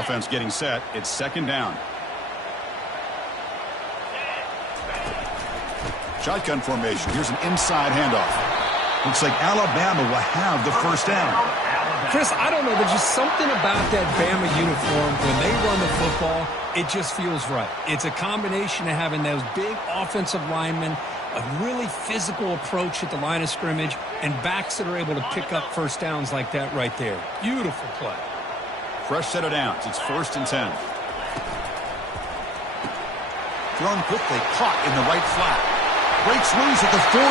Offense getting set. It's second down. Shotgun formation. Here's an inside handoff. Looks like Alabama will have the first down. Chris, I don't know. There's just something about that Bama uniform. When they run the football, it just feels right. It's a combination of having those big offensive linemen, a really physical approach at the line of scrimmage, and backs that are able to pick up first downs like that right there. Beautiful play. Fresh set of downs. It's 1st and 10. Thrown quickly, caught in the right flat. Breaks loose at the 40.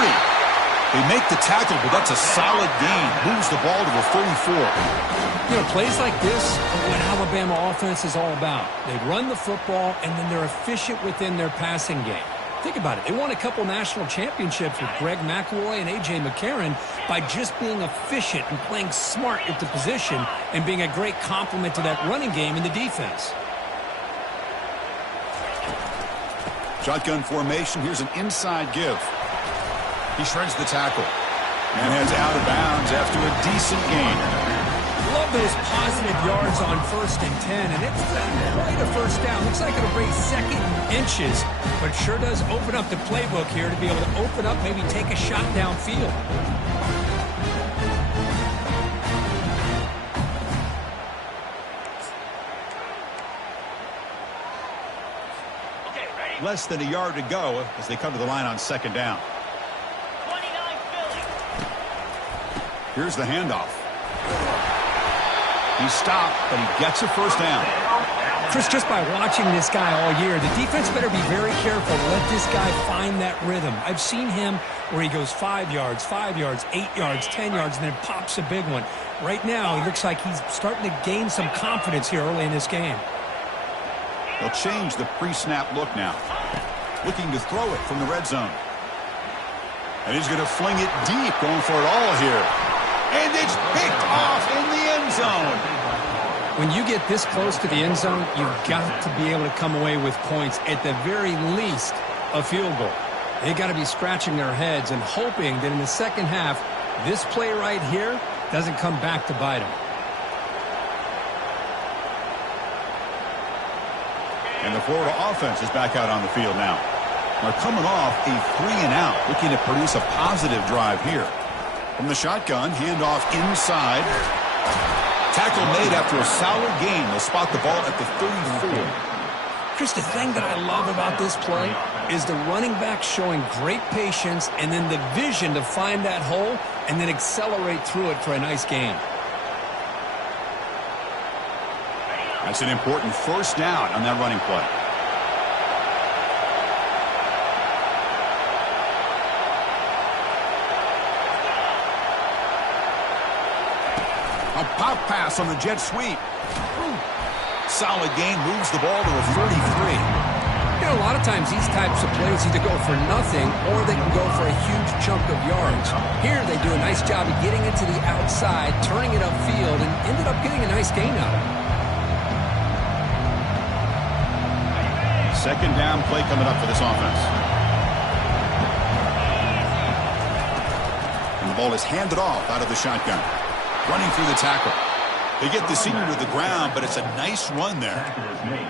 They make the tackle, but that's a solid gain. Moves the ball to the 34. You know, plays like this are what Alabama offense is all about. They run the football, and then they're efficient within their passing game. Think about it. They won a couple national championships with Greg McElroy and A.J. McCarron by just being efficient and playing smart with the position and being a great complement to that running game in the defense. Shotgun formation. Here's an inside give. He shreds the tackle and heads out of bounds after a decent gain. Love those positive yards on 1st and 10, and it's quite a first down. Looks like it'll bring second inches, but sure does open up the playbook here to be able to open up, maybe take a shot downfield. Less than a yard to go as they come to the line on second down. Here's the handoff. He's stopped, but he gets a first down. Chris, just by watching this guy all year, the defense better be very careful to let this guy find that rhythm. I've seen him where he goes 5 yards, 8 yards, 10 yards, and then pops a big one. Right now, he looks like he's starting to gain some confidence here early in this game. They'll change the pre-snap look now. Looking to throw it from the red zone. And he's going to fling it deep, going for it all here. And it's picked off in the end zone. When you get this close to the end zone, you've got to be able to come away with points, at the very least, a field goal. They got to be scratching their heads and hoping that in the second half, this play right here doesn't come back to bite them. And the Florida offense is back out on the field now. They're coming off a 3-and-out, looking to produce a positive drive here. From the shotgun, handoff inside. Tackle made after a solid gain. They'll spot the ball at the 34. Chris, the thing that I love about this play is the running back showing great patience and then the vision to find that hole and then accelerate through it for a nice gain. That's an important first down on that running play. A pop pass on the jet sweep. Solid gain, moves the ball to the 33. You know, a lot of times these types of plays either go for nothing or they can go for a huge chunk of yards. Here they do a nice job of getting it to the outside, turning it upfield, and ended up getting a nice gain out of it. Second down play coming up for this offense. And the ball is handed off out of the shotgun. Running through the tackle. They get the senior to the ground, but it's a nice run there.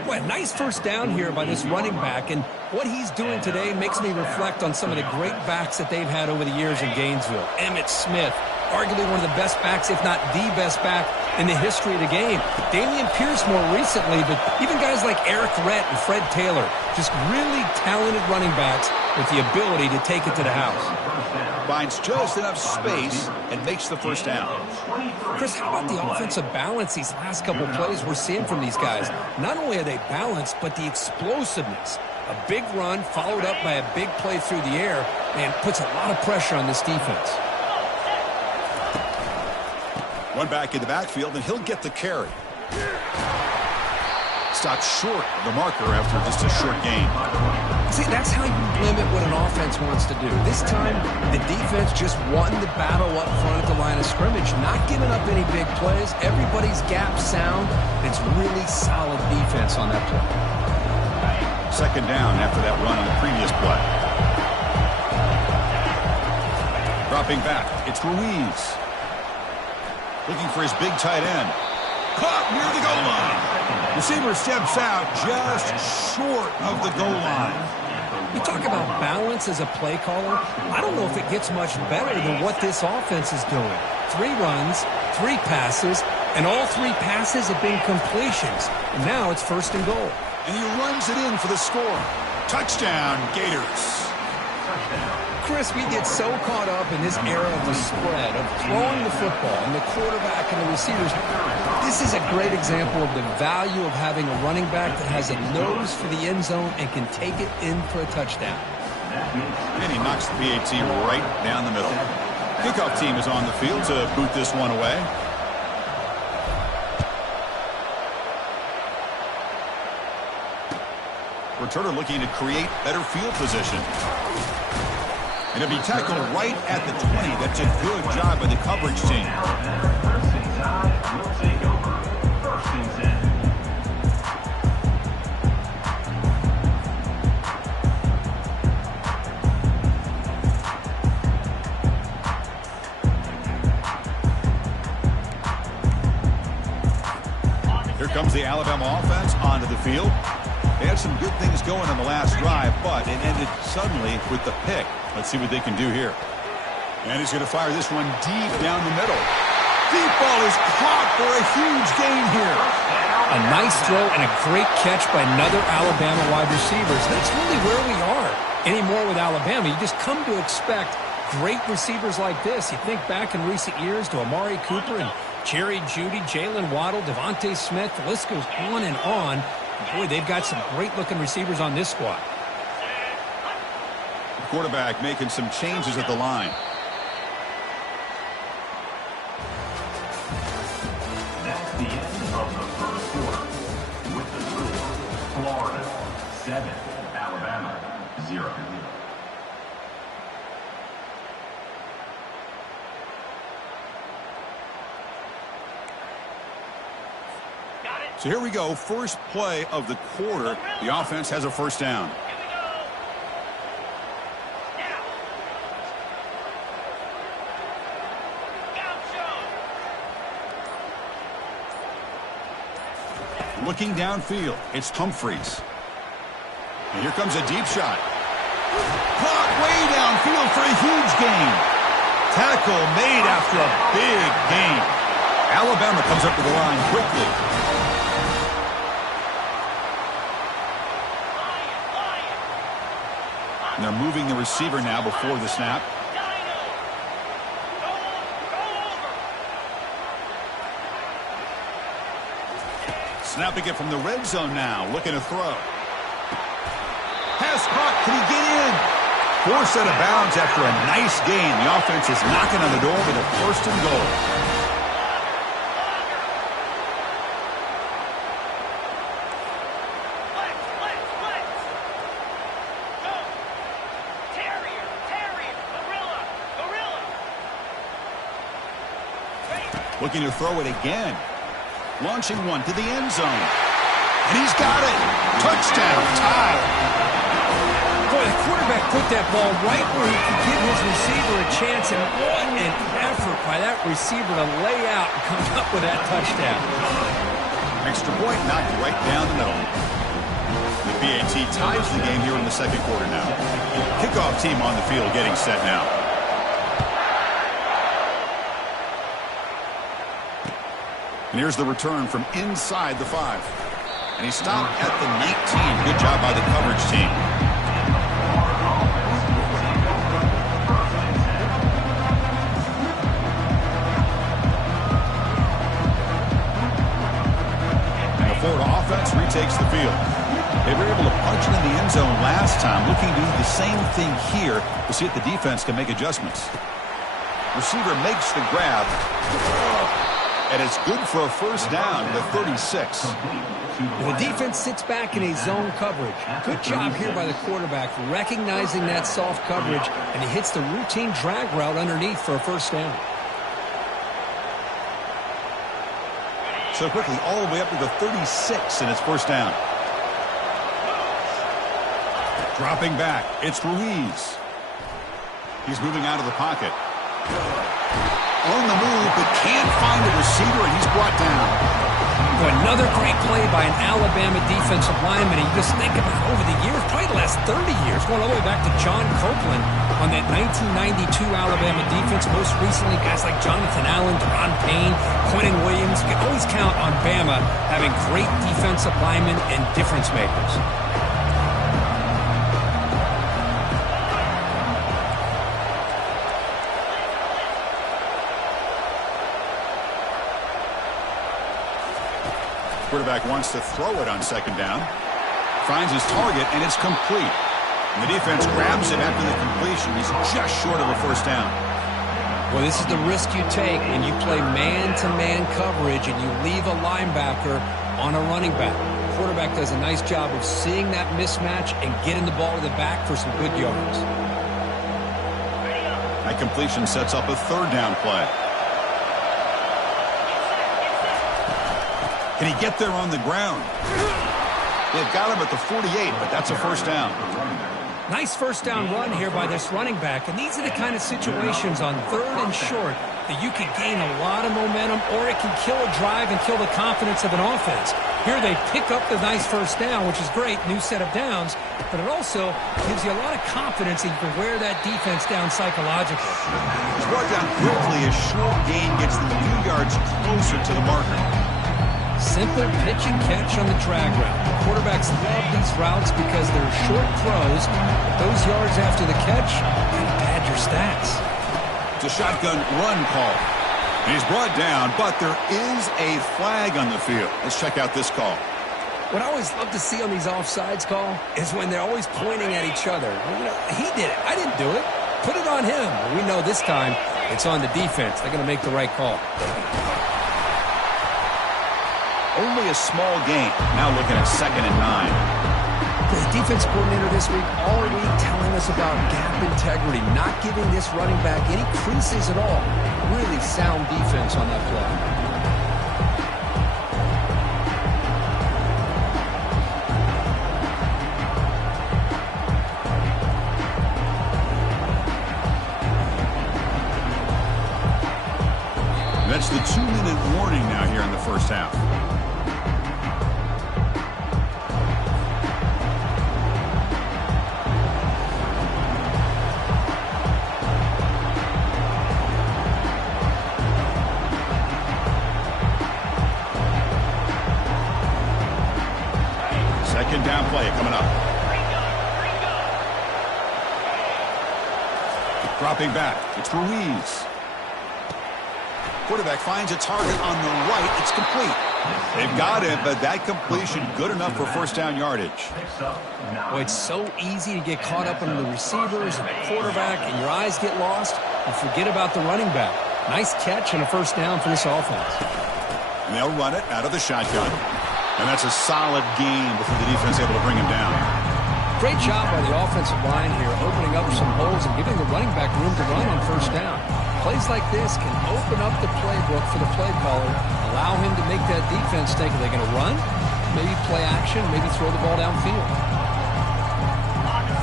Well, nice first down here by this running back, and what he's doing today makes me reflect on some of the great backs that they've had over the years in Gainesville. Emmitt Smith, arguably one of the best backs, if not the best back in the history of the game. Dameon Pierce more recently, but even guys like Eric Rhett and Fred Taylor, just really talented running backs with the ability to take it to the house. Finds just enough space and makes the first down. Chris, how about the offensive balance these last couple plays we're seeing from these guys? Not only are they balanced, but the explosiveness. A big run followed up by a big play through the air, and puts a lot of pressure on this defense. One back in the backfield, and he'll get the carry. Stopped short of the marker after just a short gain. See, that's how you limit what an offense wants to do. This time, the defense just won the battle up front at the line of scrimmage, not giving up any big plays. Everybody's gap sound. It's really solid defense on that play. Second down after that run on the previous play. Dropping back, it's Ruiz. Looking for his big tight end. Caught near the goal line. Receiver steps out just short of the goal line. You talk about balance as a play caller. I don't know if it gets much better than what this offense is doing. 3 runs, 3 passes, and all 3 passes have been completions. And now it's 1st and goal. And he runs it in for the score. Touchdown, Gators. Chris, we get so caught up in this era of the spread, of throwing the football, and the quarterback and the receivers. This is a great example of the value of having a running back that has a nose for the end zone and can take it in for a touchdown. And he knocks the PAT right down the middle. Kickoff team is on the field to boot this one away. Returner looking to create better field position. And it'll be tackled right at the 20. That's a good job by the coverage team. Here comes the Alabama offense onto the field. They had some good things going on the last drive, but it ended suddenly with the pick. Let's see what they can do here. And he's going to fire this one deep down the middle. Deep ball is caught for a huge gain here. A nice throw and a great catch by another Alabama wide receiver. That's really where we are anymore with Alabama. You just come to expect great receivers like this. You think back in recent years to Amari Cooper and Jerry Jeudy, Jalen Waddle, Devontae Smith. The list goes on and on. Boy, they've got some great-looking receivers on this squad. The quarterback making some changes at the line. That's the end of the first quarter. With the score, Florida 7, Alabama 0. So here we go, first play of the quarter. The offense has a first down. Looking downfield, it's Humphreys. And here comes a deep shot. Caught way downfield for a huge gain. Tackle made after a big gain. Alabama comes up to the line quickly. And they're moving the receiver now before the snap. Snapping it from the red zone now, looking to throw. Pass caught, can he get in? Forced out of bounds after a nice gain. The offense is knocking on the door with a 1st and goal. Looking to throw it again. Launching one to the end zone. And he's got it. Touchdown, tie. Boy, the quarterback put that ball right where he could give his receiver a chance, and what an effort by that receiver to lay out and come up with that touchdown. Extra point knocked right down the middle. The PAT ties the game here in the second quarter now. Kickoff team on the field getting set now. And here's the return from inside the 5. And he stopped at the 19. Good job by the coverage team. And the Florida offense retakes the field. They were able to punch it in the end zone last time. Looking to do the same thing here to see if the defense can make adjustments. Receiver makes the grab. And it's good for a first down, the 36. The defense sits back in a zone coverage. Good job here by the quarterback recognizing that soft coverage, and he hits the routine drag route underneath for a first down. So quickly, all the way up to the 36, and it's first down. Dropping back, it's Ruiz. He's moving out of the pocket. On the move, but can't find a receiver, and he's brought down. Another great play by an Alabama defensive lineman. You just think about over the years, probably the last 30 years, going all the way back to John Copeland on that 1992 Alabama defense. Most recently, guys like Jonathan Allen, Deron Payne, Quentin Williams. You can always count on Bama having great defensive linemen and difference makers. Quarterback wants to throw it on second down. Finds his target, and it's complete. And the defense grabs him after the completion. He's just short of a first down. Well, this is the risk you take when you play man-to-man coverage and you leave a linebacker on a running back. The quarterback does a nice job of seeing that mismatch and getting the ball to the back for some good yards. That completion sets up a third down play. Can he get there on the ground? They've got him at the 48, but that's a first down. Nice first down run here by this running back, and these are the kind of situations on third and short that you can gain a lot of momentum, or it can kill a drive and kill the confidence of an offense. Here they pick up the nice first down, which is great, new set of downs, but it also gives you a lot of confidence that you can wear that defense down psychologically. He's brought down quickly as short gain gets the few yards closer to the marker. Simple pitch and catch on the drag route. Quarterbacks love these routes because they're short throws, but those yards after the catch can pad your stats. It's a shotgun run call. And he's brought down, but there is a flag on the field. Let's check out this call. What I always love to see on these offsides call is when they're always pointing at each other. Well, he did it. I didn't do it. Put it on him. Well, we know this time it's on the defense. They're going to make the right call. Only a small gain. Now looking at 2nd and 9. The defense coordinator this week all week telling us about gap integrity, not giving this running back any creases at all. Really sound defense on that play. That's the 2-minute warning now here in the first half. Second down play coming up. Dropping back. It's Ruiz. Quarterback finds a target on the right. It's complete. They've got it, but that completion good enough for first down yardage. Well, it's so easy to get caught up on the receivers and the quarterback, and your eyes get lost and forget about the running back. Nice catch and a first down for this offense. And they'll run it out of the shotgun. And that's a solid gain before the defense able to bring him down. Great job by the offensive line here, opening up some holes and giving the running back room to run on first down. Plays like this can open up the playbook for the play caller, allow him to make that defense think, are they going to run? Maybe play action, maybe throw the ball downfield.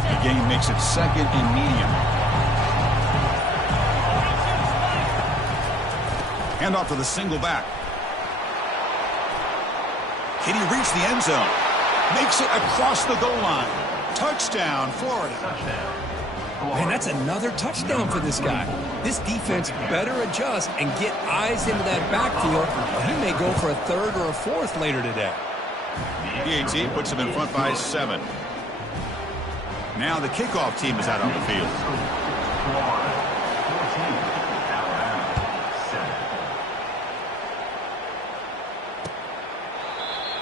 The game makes it 2nd and medium. Hand off to the single back. Can he reach the end zone? Makes it across the goal line. Touchdown, Florida. Man, that's another touchdown for this guy. This defense better adjust and get eyes into that backfield, or he may go for a third or a fourth later today. PAT puts him in front by 7. Now the kickoff team is out on the field.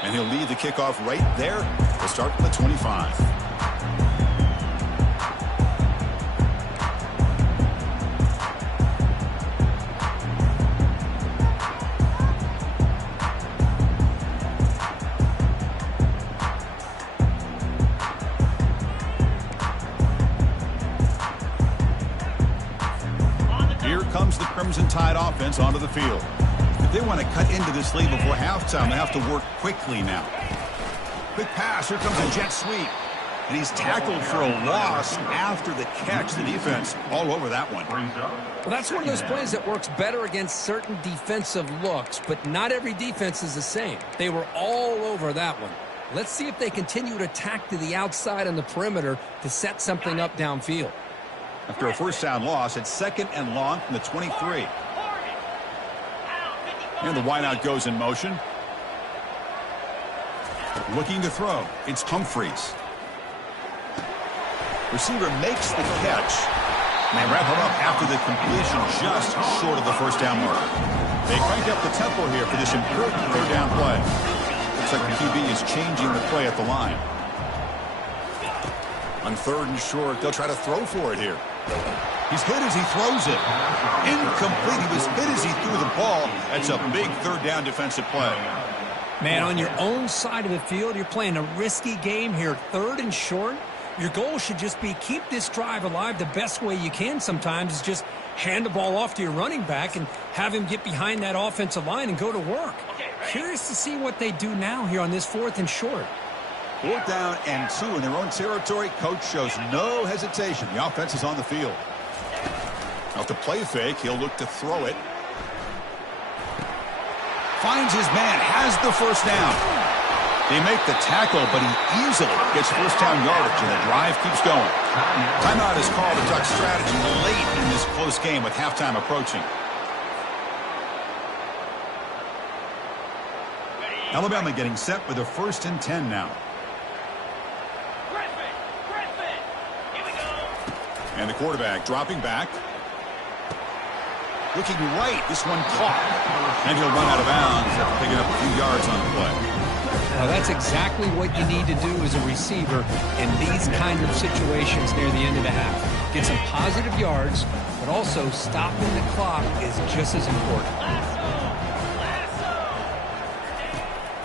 And he'll lead the kickoff right there to start the 25. Here comes the Crimson Tide offense onto the field. If they want to cut into this lead before halftime, they have to work quickly now. Quick pass. Here comes a jet sweep. And he's tackled for a loss after the catch. The defense all over that one. Well, that's one of those plays that works better against certain defensive looks, but not every defense is the same. They were all over that one. Let's see if they continue to tack to the outside on the perimeter to set something up downfield. After a first down loss, it's 2nd and long from the 23. And the wideout goes in motion. Looking to throw. It's Humphries. Receiver makes the catch. And they wrap it up after the completion just short of the first down mark. They crank up the tempo here for this important third down play. Looks like the QB is changing the play at the line. On 3rd and short, they'll try to throw for it here. He's hit as he throws it. Incomplete. He was hit as he threw the ball. That's a big third down defensive play. Man, on your own side of the field, you're playing a risky game here. 3rd and short. Your goal should just be keep this drive alive. The best way you can sometimes is just hand the ball off to your running back and have him get behind that offensive line and go to work. Curious to see what they do now here on this 4th and short. 4th down and 2 in their own territory. Coach shows no hesitation. The offense is on the field. Off the play fake, he'll look to throw it. Finds his man, has the first down. They make the tackle, but he easily gets first down yardage, and the drive keeps going. Timeout is called to talk strategy late in this close game with halftime approaching. Alabama getting set with a 1st and 10 now. And the quarterback dropping back. Looking right, this one caught. And he'll run out of bounds after picking up a few yards on the play. Well, that's exactly what you need to do as a receiver in these kind of situations near the end of the half. Get some positive yards, but also stopping the clock is just as important.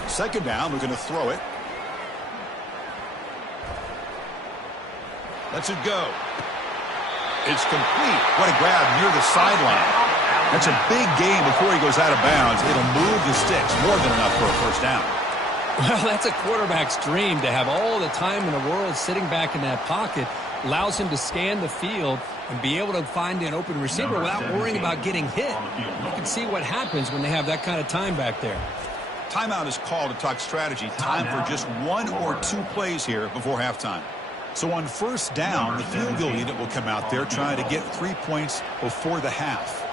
2nd down, we're going to throw it. Lets it go. It's complete. What a grab near the sideline. That's a big gain before he goes out of bounds. It'll move the sticks more than enough for a first down. Well, that's a quarterback's dream to have all the time in the world sitting back in that pocket. Allows him to scan the field and be able to find an open receiver without worrying about getting hit. You can see what happens when they have that kind of time back there. Timeout is called to talk strategy. Time for just 1 or 2 plays here before halftime. So on first down, the field goal unit will come out there trying to get 3 points before the half.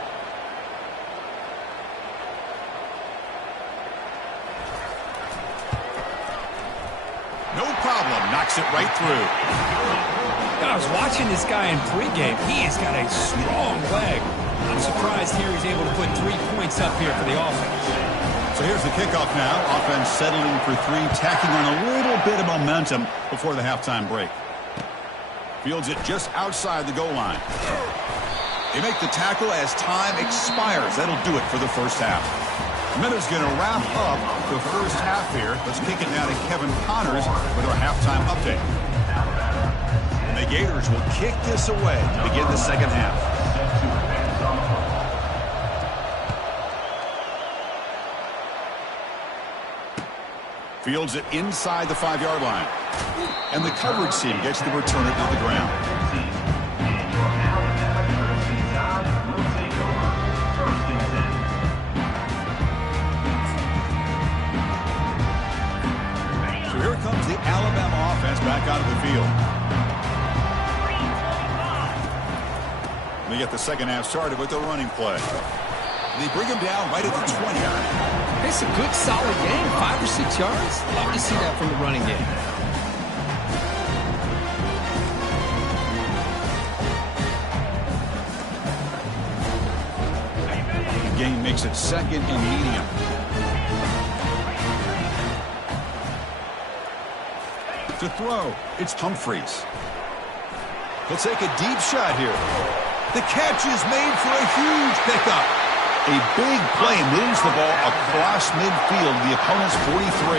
No problem. Knocks it right through. I was watching this guy in pregame. He has got a strong leg. I'm surprised here he's able to put 3 points up here for the offense. So here's the kickoff now. Offense settling for 3, tacking on a little bit of momentum before the halftime break. Fields it just outside the goal line. They make the tackle as time expires. That'll do it for the first half. Minute's going to wrap up the first half here. Let's kick it now to Kevin Connors with our halftime update. And the Gators will kick this away to begin the second half. Fields it inside the 5-yard line. And the coverage team gets the returner to the ground. So here comes the Alabama offense back onto the field. They get the second half started with the running play. They bring him down right at the 20. It's a good, solid game. 5 or 6 yards. Love to see that from the running game. The game makes it 2nd and medium. To throw, it's Humphries. He'll take a deep shot here. The catch is made for a huge pickup. A big play moves the ball across midfield, the opponent's 43.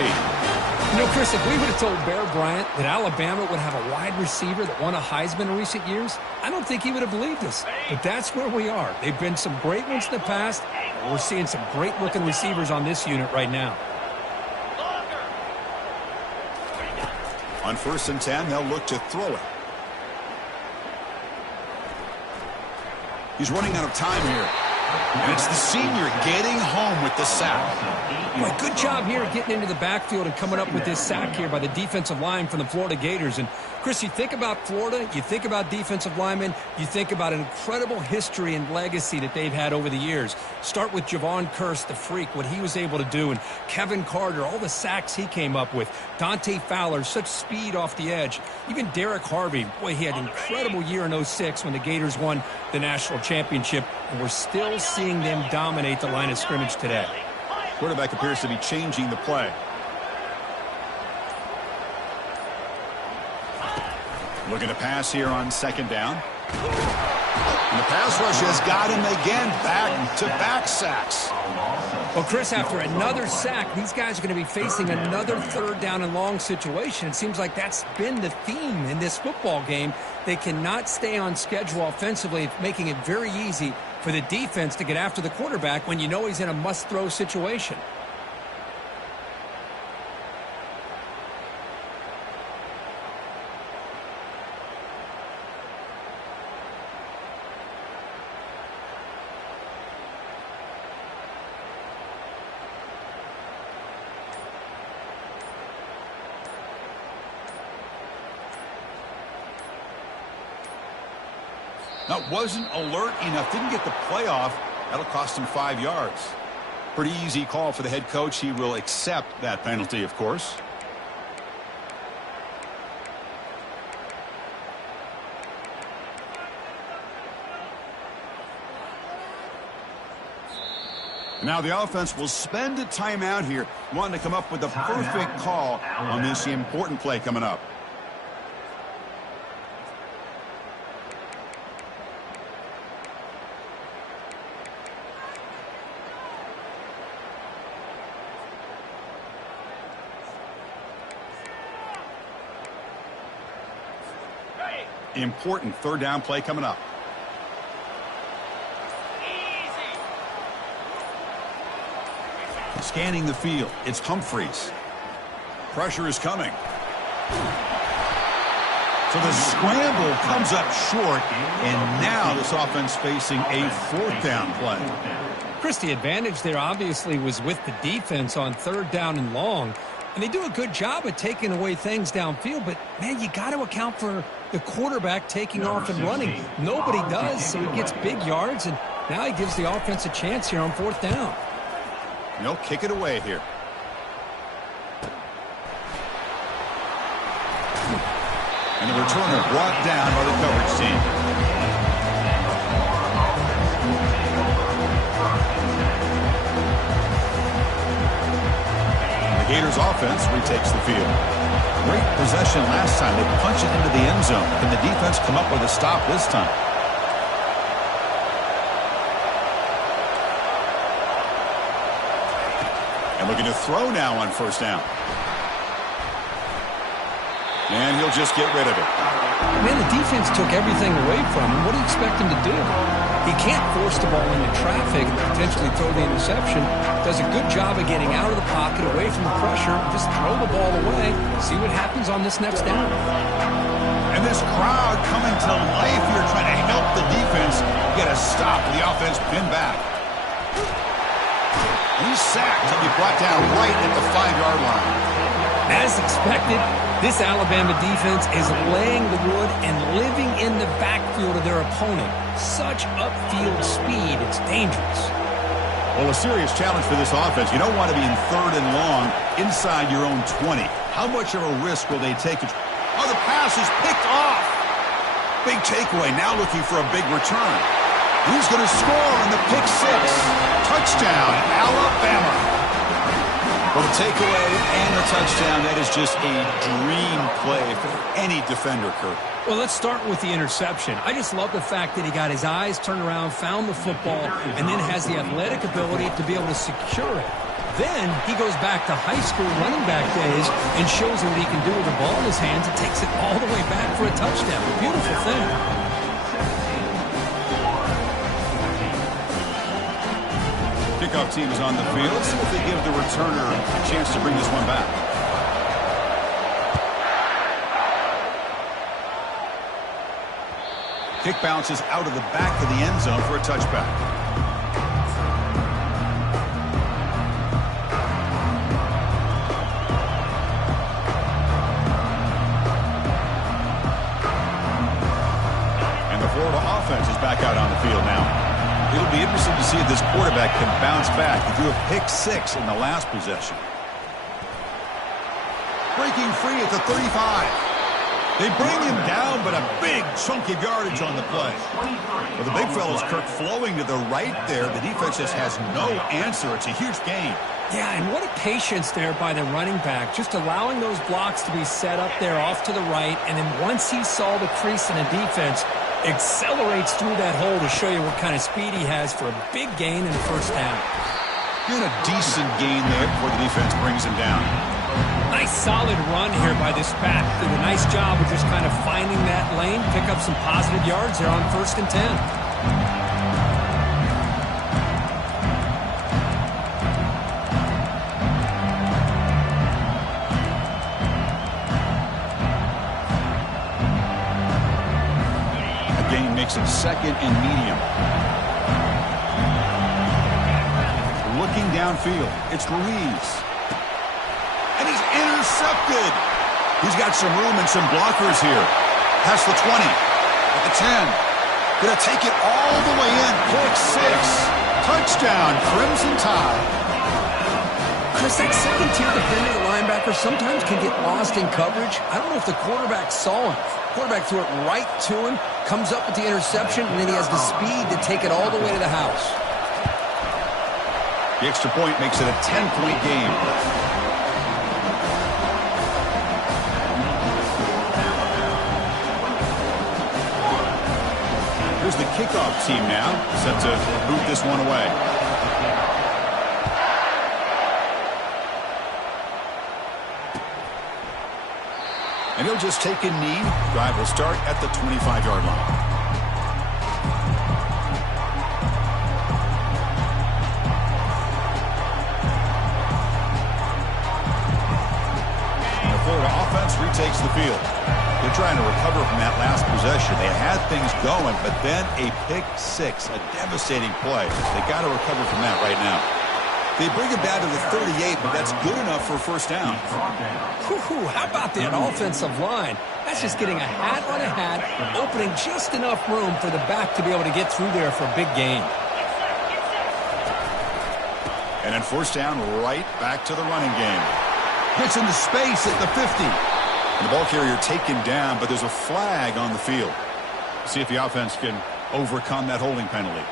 You know, Chris, if we would have told Bear Bryant that Alabama would have a wide receiver that won a Heisman in recent years, I don't think he would have believed us. But that's where we are. They've been some great ones in the past. We're seeing some great-looking receivers on this unit right now. On 1st and 10, they'll look to throw it. He's running out of time here. And it's the senior getting home with the sack. Boy, good job here getting into the backfield and coming up with this sack here by the defensive line from the Florida Gators. And, Chris, you think about Florida, you think about defensive linemen, you think about an incredible history and legacy that they've had over the years. Start with Javon Curse, the freak, what he was able to do, and Kevin Carter, all the sacks he came up with. Dante Fowler, such speed off the edge. Even Derek Harvey, boy, he had an incredible year in '06 when the Gators won the national championship, and we're still seeing them dominate the line of scrimmage today. Quarterback appears to be changing the play. Looking to pass here on 2nd down. And the pass rush has got him again. Back-to-back sacks. Well, Chris, after another sack, these guys are going to be facing another 3rd down and long situation. It seems like that's been the theme in this football game. They cannot stay on schedule offensively, making it very easy for the defense to get after the quarterback when you know he's in a must-throw situation. That wasn't alert enough. Didn't get the play off. That'll cost him 5 yards. Pretty easy call for the head coach. He will accept that penalty, of course. Now the offense will spend a timeout here, wanting to come up with the perfect call on this important play coming up. Important 3rd down play coming up. Scanning the field, it's Humphreys. Pressure is coming. So the scramble comes up short, and now this offense facing a 4th down play. Chris, the advantage there obviously was with the defense on 3rd down and long. And they do a good job of taking away things downfield, but, man, you got to account for the quarterback taking off and running. Nobody does, so he gets big yards, and now he gives the offense a chance here on 4th down. No, kick it away here. And the returner brought down by the coverage team. The Gators offense retakes the field. Great possession last time. They punched it into the end zone. Can the defense come up with a stop this time? And looking to throw now on 1st down. And he'll just get rid of it. Man, the defense took everything away from him. What do you expect him to do? He can't force the ball into traffic and potentially throw the interception. Does a good job of getting out of the pocket, away from the pressure. Just throw the ball away. See what happens on this next down. And this crowd coming to life here, trying to help the defense get a stop. The offense pinned back. He's sacked. He'll be brought down right at the 5-yard line. As expected, this Alabama defense is laying the wood and living in the backfield of their opponent. Such upfield speed, it's dangerous. Well, a serious challenge for this offense. You don't want to be in 3rd and long inside your own 20. How much of a risk will they take? Oh, the pass is picked off. Big takeaway, now looking for a big return. Who's going to score on the pick 6? Touchdown, Alabama. Well, the takeaway and the touchdown, that is just a dream play for any defender, Kurt. Well, let's start with the interception. I just love the fact that he got his eyes turned around, found the football, and then has the athletic ability to be able to secure it. Then he goes back to high school running back days and shows what he can do with the ball in his hands and takes it all the way back for a touchdown. Beautiful thing. Kickoff team is on the field. Let's see if they give the returner a chance to bring this one back. Kick bounces out of the back of the end zone for a touchback. And the Florida offense is back out on the field now. It'll be interesting to see if this quarterback can bounce back. He threw a pick 6 in the last possession. Breaking free at the 35. They bring him down, but a big chunk of yardage on the play. Well, the big fella's Kirk flowing to the right there. The defense just has no answer. It's a huge gain. Yeah, and what a patience there by the running back, just allowing those blocks to be set up there off to the right, and then once he saw the crease in the defense, accelerates through that hole to show you what kind of speed he has for a big gain and a first down. And a decent gain there before the defense brings him down. Nice solid run here by this back. Did a nice job of just kind of finding that lane, pick up some positive yards there on 1st and 10. Makes it 2nd and medium. Looking downfield, it's Ruiz. And he's intercepted. He's got some room and some blockers here. Past the 20, at the 10. Gonna take it all the way in. Pick 6. Touchdown, Crimson Tide. Chris, that second-tier defender, the linebacker, sometimes can get lost in coverage. I don't know if the quarterback saw him. Quarterback threw it right to him, comes up with the interception, and then he has the speed to take it all the way to the house. The extra point makes it a 10-point game. Here's the kickoff team now, set to boot this one away. And he'll just take a knee. Drive will start at the 25-yard line. And the Florida offense retakes the field. They're trying to recover from that last possession. They had things going, but then a pick 6, a devastating play. They got to recover from that right now. They bring him down to the 38, but that's good enough for a first down. How about that offensive line? That's just getting a hat on a hat, opening just enough room for the back to be able to get through there for a big gain. And then first down, right back to the running game. Gets into space at the 50. And the ball carrier taken down, but there's a flag on the field. See if the offense can overcome that holding penalty.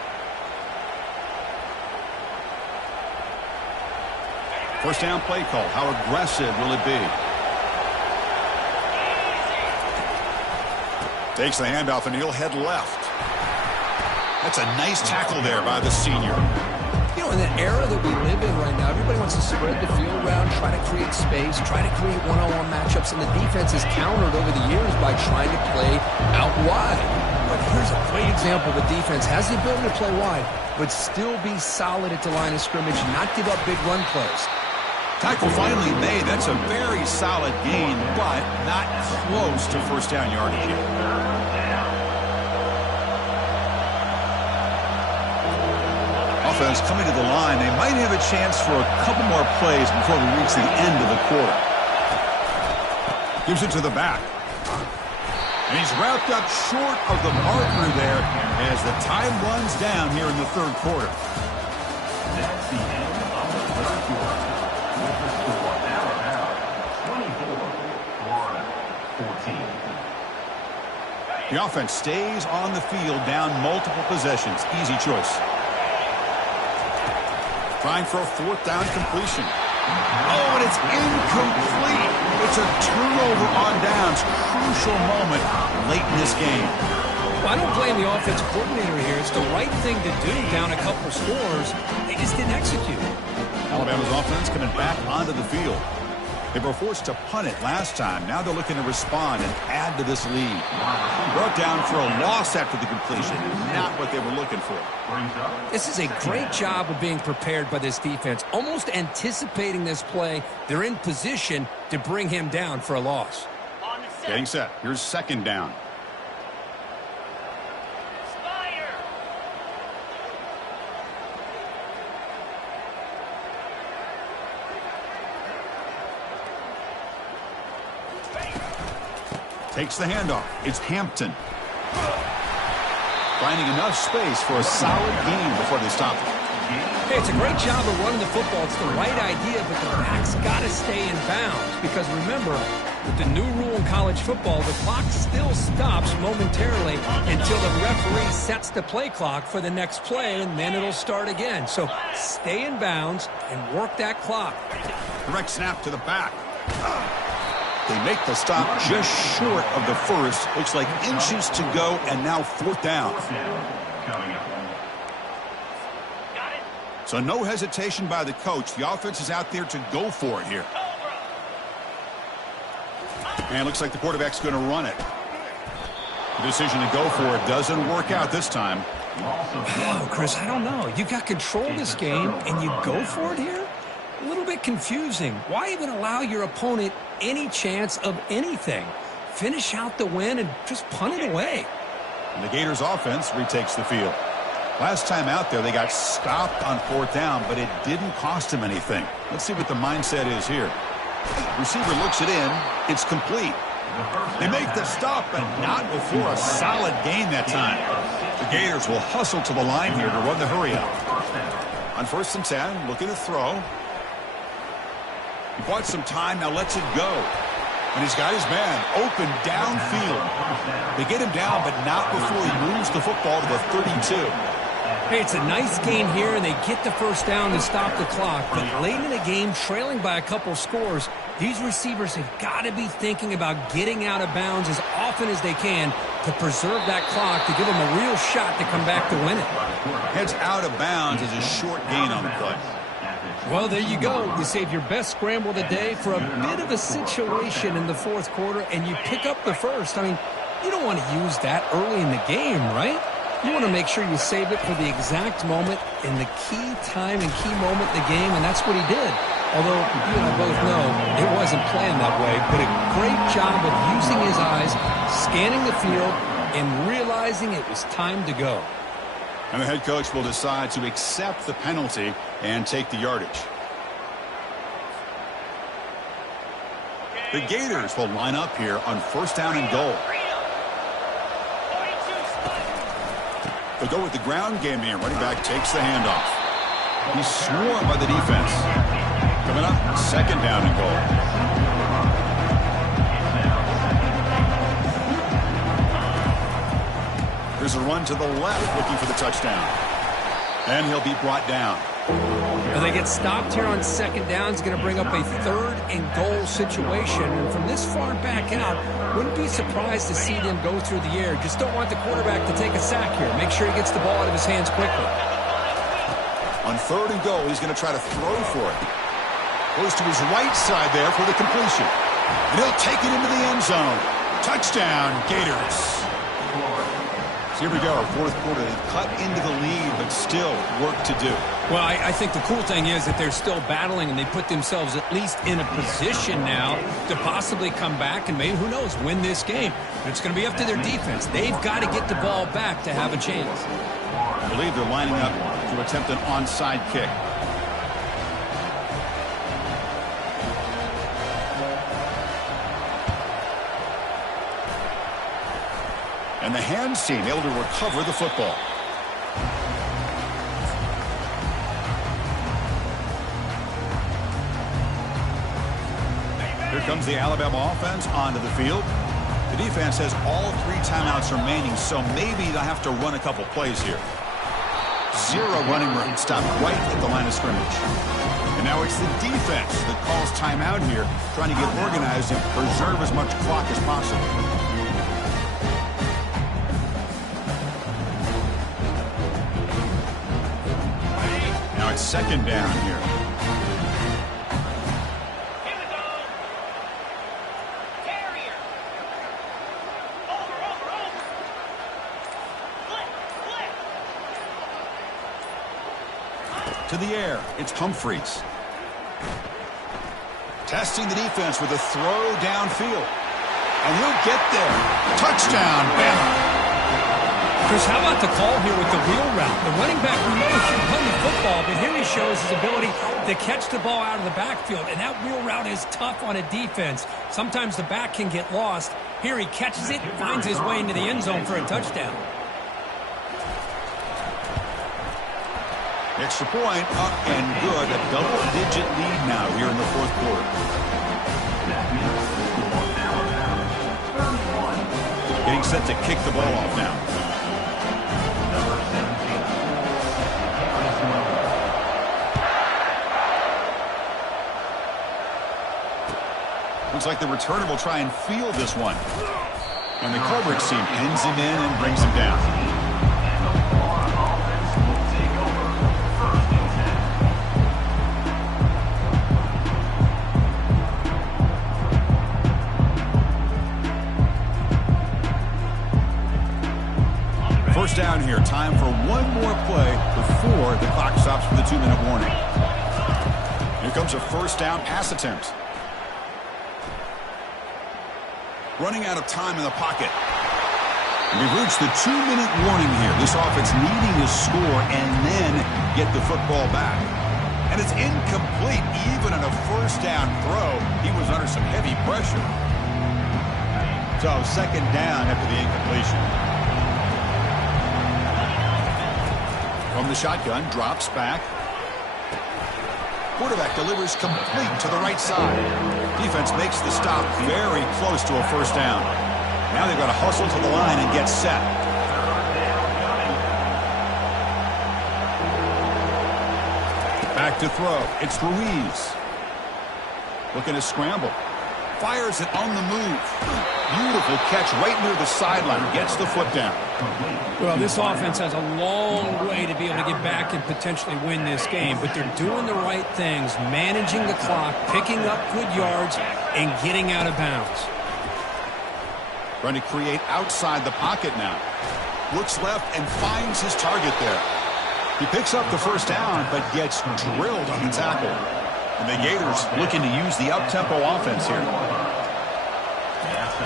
First down play call. How aggressive will it be? Takes the handoff and he'll head left. That's a nice tackle there by the senior. You know, in the era that we live in right now, everybody wants to spread the field around, try to create space, try to create one-on-one matchups, and the defense has countered over the years by trying to play out wide. But here's a great example. The defense has the ability to play wide, but still be solid at the line of scrimmage, not give up big run plays. Tackle finally made. That's a very solid gain, but not close to first down yardage yet. Offense coming to the line. They might have a chance for a couple more plays before we reach the end of the quarter. Gives it to the back. And he's wrapped up short of the marker there as the time runs down here in the third quarter. That's the end of the third quarter. With the score now about 24, Florida 14. The offense stays on the field down multiple possessions. Easy choice. Trying for a fourth down completion. Oh, and it's incomplete. It's a turnover on downs. Crucial moment late in this game. Well, I don't blame the offensive coordinator here. It's the right thing to do down a couple scores. They just didn't execute. Alabama's offense coming back onto the field. They were forced to punt it last time. Now they're looking to respond and add to this lead. Brought down for a loss after the completion. Not what they were looking for. This is a great job of being prepared by this defense. Almost anticipating this play. They're in position to bring him down for a loss. Getting set. Here's second down. Takes the handoff. It's Hampton. Finding enough space for a solid gain before they stop it. Hey, it's a great job of running the football. It's the right idea, but the back's got to stay in bounds. Because remember, with the new rule in college football, the clock still stops momentarily until the referee sets the play clock for the next play, and then it'll start again. So stay in bounds and work that clock. Direct snap to the back. They make the stop just short of the first. Looks like inches to go, and now fourth down. So no hesitation by the coach. The offense is out there to go for it here. And looks like the quarterback's going to run it. The decision to go for it doesn't work out this time. Oh, Chris, I don't know. You got control of this game, and you go for it here? A little bit confusing. Why even allow your opponent any chance of anything? Finish out the win and just punt it away. And the Gators offense retakes the field. Last time out there, they got stopped on fourth down, but it didn't cost them anything. Let's see what the mindset is here. Receiver looks it in. It's complete. They make the stop, but not before a solid gain that time. The Gators will hustle to the line here to run the hurry up. On 1st and 10, looking to throw. He bought some time, now lets it go. And he's got his man open downfield. They get him down, but not before he moves the football to the 32. Hey, it's a nice gain here, and they get the first down to stop the clock. But late in the game, trailing by a couple scores, these receivers have got to be thinking about getting out of bounds as often as they can to preserve that clock, to give them a real shot to come back to win it. Heads out of bounds is a short gain on the play. Well, there you go. You save your best scramble of the day for a bit of a situation in the fourth quarter, and you pick up the first. I mean, you don't want to use that early in the game, right? You want to make sure you save it for the exact moment in the key time and key moment in the game, and that's what he did. Although you and I both know it wasn't planned that way, but a great job of using his eyes, scanning the field, and realizing it was time to go. And the head coach will decide to accept the penalty and take the yardage. The Gators will line up here on 1st down and goal. They'll go with the ground game here. Running back takes the handoff. He's swarmed by the defense. Coming up, 2nd down and goal. There's a run to the left looking for the touchdown. And he'll be brought down. Well, they get stopped here on 2nd down. It's going to bring up a 3rd and goal situation. And from this far back out, wouldn't be surprised to see them go through the air. Just don't want the quarterback to take a sack here. Make sure he gets the ball out of his hands quickly. On 3rd and goal, he's going to try to throw for it. Goes to his right side there for the completion. And he'll take it into the end zone. Touchdown, Gators. So here we go, 4th quarter. They've cut into the lead, but still work to do. Well, I think the cool thing is that they're still battling, and they put themselves at least in a position now to possibly come back and maybe, who knows, win this game. But it's going to be up to their defense. They've got to get the ball back to have a chance. I believe they're lining up to attempt an onside kick. And the hands team able to recover the football. Here comes the Alabama offense onto the field. The defense has all 3 timeouts remaining, so maybe they'll have to run a couple plays here. 0 running room. Stopped right at the line of scrimmage. And now it's the defense that calls timeout here, trying to get organized and preserve as much clock as possible. Now it's 2nd down here. To the air, it's Humphreys. Testing the defense with a throw downfield. And he'll get there. Touchdown, Bama. Chris, how about the call here with the wheel route? The running back, we know he can run the football, but here he's just shows his ability to catch the ball out of the backfield, and that wheel route is tough on a defense. Sometimes the back can get lost. Here he catches it, finds his way into the end zone for a touchdown. Extra point, up and good. A double-digit lead now here in the fourth quarter. Getting set to kick the ball off now. Looks like the returner will try and field this one. And the coverage team pins him in and brings him down. First down here. Time for one more play before the clock stops for the 2-minute warning. Here comes a first down pass attempt. Running out of time in the pocket. And we've reached the 2-minute warning here. This offense needing to score and then get the football back. And it's incomplete even on a first down throw. He was under some heavy pressure. So second down after the incompletion. From the shotgun, drops back. Quarterback delivers complete to the right side. Defense makes the stop very close to a first down. Now they've got to hustle to the line and get set. Back to throw. It's Ruiz. Looking to scramble. Fires it on the move. Beautiful catch right near the sideline. Gets the foot down. Well, this offense has a long way to be able to get back and potentially win this game, but they're doing the right things, managing the clock, picking up good yards, and getting out of bounds. Trying to create outside the pocket now. Looks left and finds his target there. He picks up the first down, but gets drilled on the tackle. And the Gators looking to use the up-tempo offense here.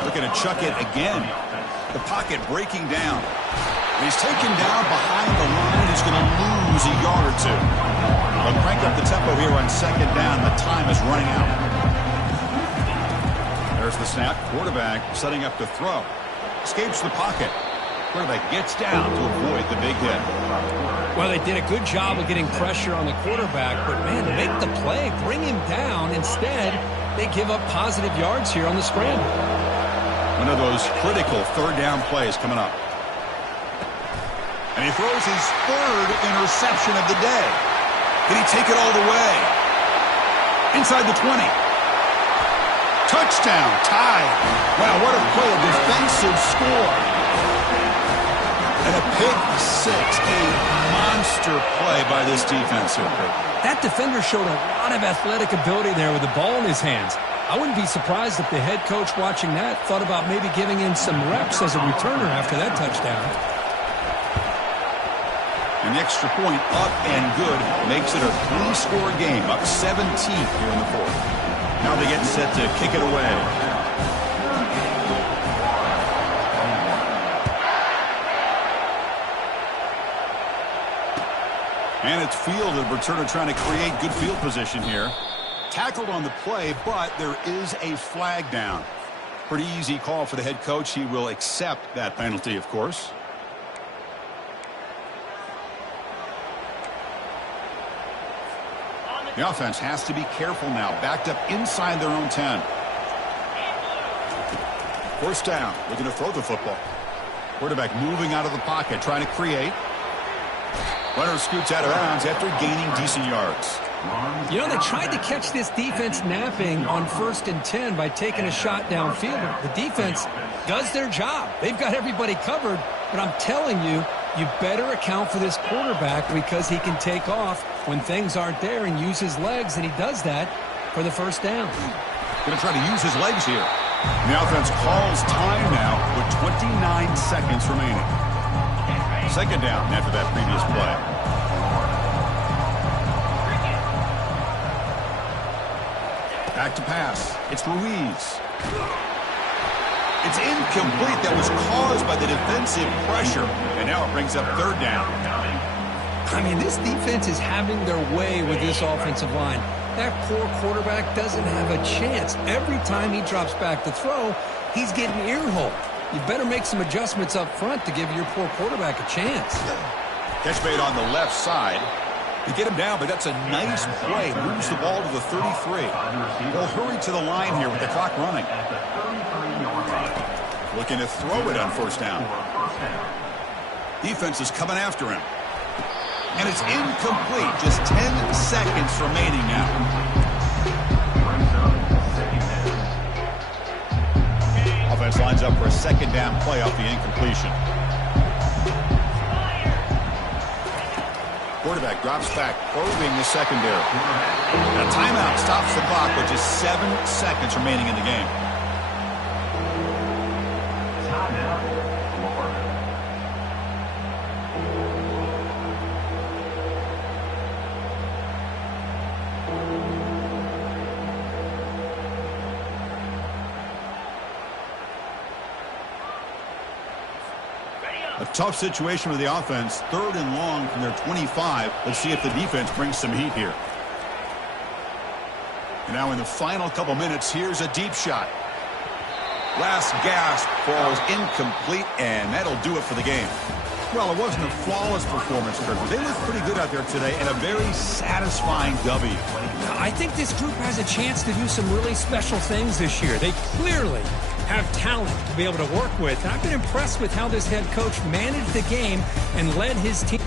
Looking to chuck it again. The pocket breaking down. And he's taken down behind the line. He's going to lose a yard or two. But crank up the tempo here on second down. The time is running out. There's the snap. Quarterback setting up to throw. Escapes the pocket. Quarterback gets down to avoid the big hit. Well, they did a good job of getting pressure on the quarterback, but, man, make the play, bring him down. Instead, they give up positive yards here on the scramble. One of those critical third down plays coming up. And he throws his third interception of the day. Can he take it all the way? Inside the 20. Touchdown, tied. Wow, what a play, a defensive score. And a pick six, a monster play by this defense here. That defender showed a lot of athletic ability there with the ball in his hands. I wouldn't be surprised if the head coach watching that thought about maybe giving him some reps as a returner after that touchdown. And the extra point up and good makes it a 3-score game, up 17 here in the fourth. Now they get set to kick it away. And it's fielded. Returner trying to create good field position here. Tackled on the play, but there is a flag down. Pretty easy call for the head coach. He will accept that penalty, of course. The offense has to be careful now. Backed up inside their own 10. First down. Looking to throw the football. Quarterback moving out of the pocket, trying to create. Runner scoots out of bounds after gaining decent yards. You know, they tried to catch this defense napping on 1st and 10 by taking a shot downfield. But the defense does their job. They've got everybody covered. But I'm telling you, you better account for this quarterback because he can take off when things aren't there and use his legs, and he does that for the first down. Going to try to use his legs here. And the offense calls time now with 29 seconds remaining. Second down after that previous play. Back to pass. It's Ruiz. It's incomplete. That was caused by the defensive pressure. And now it brings up third down. I mean, this defense is having their way with this offensive line. That poor quarterback doesn't have a chance. Every time he drops back to throw, he's getting ear-holed. You better make some adjustments up front to give your poor quarterback a chance. Catch made on the left side. They get him down, but that's a nice play. Moves the ball to the 33. They'll hurry to the line here with the clock running. Looking to throw it on first down. Defense is coming after him. And it's incomplete. Just 10 seconds remaining now. Offense lines up for a second down play off the incompletion. Quarterback drops back, probing the secondary. And a timeout stops the clock with just 7 seconds remaining in the game. A tough situation with the offense. 3rd and long from their 25. Let's see if the defense brings some heat here. And now in the final couple minutes, here's a deep shot. Last gasp falls incomplete, and that'll do it for the game. Well, it wasn't a flawless performance, Kirk, but they looked pretty good out there today, and a very satisfying W. I think this group has a chance to do some really special things this year. They clearly have talent to be able to work with. And I've been impressed with how this head coach managed the game and led his team.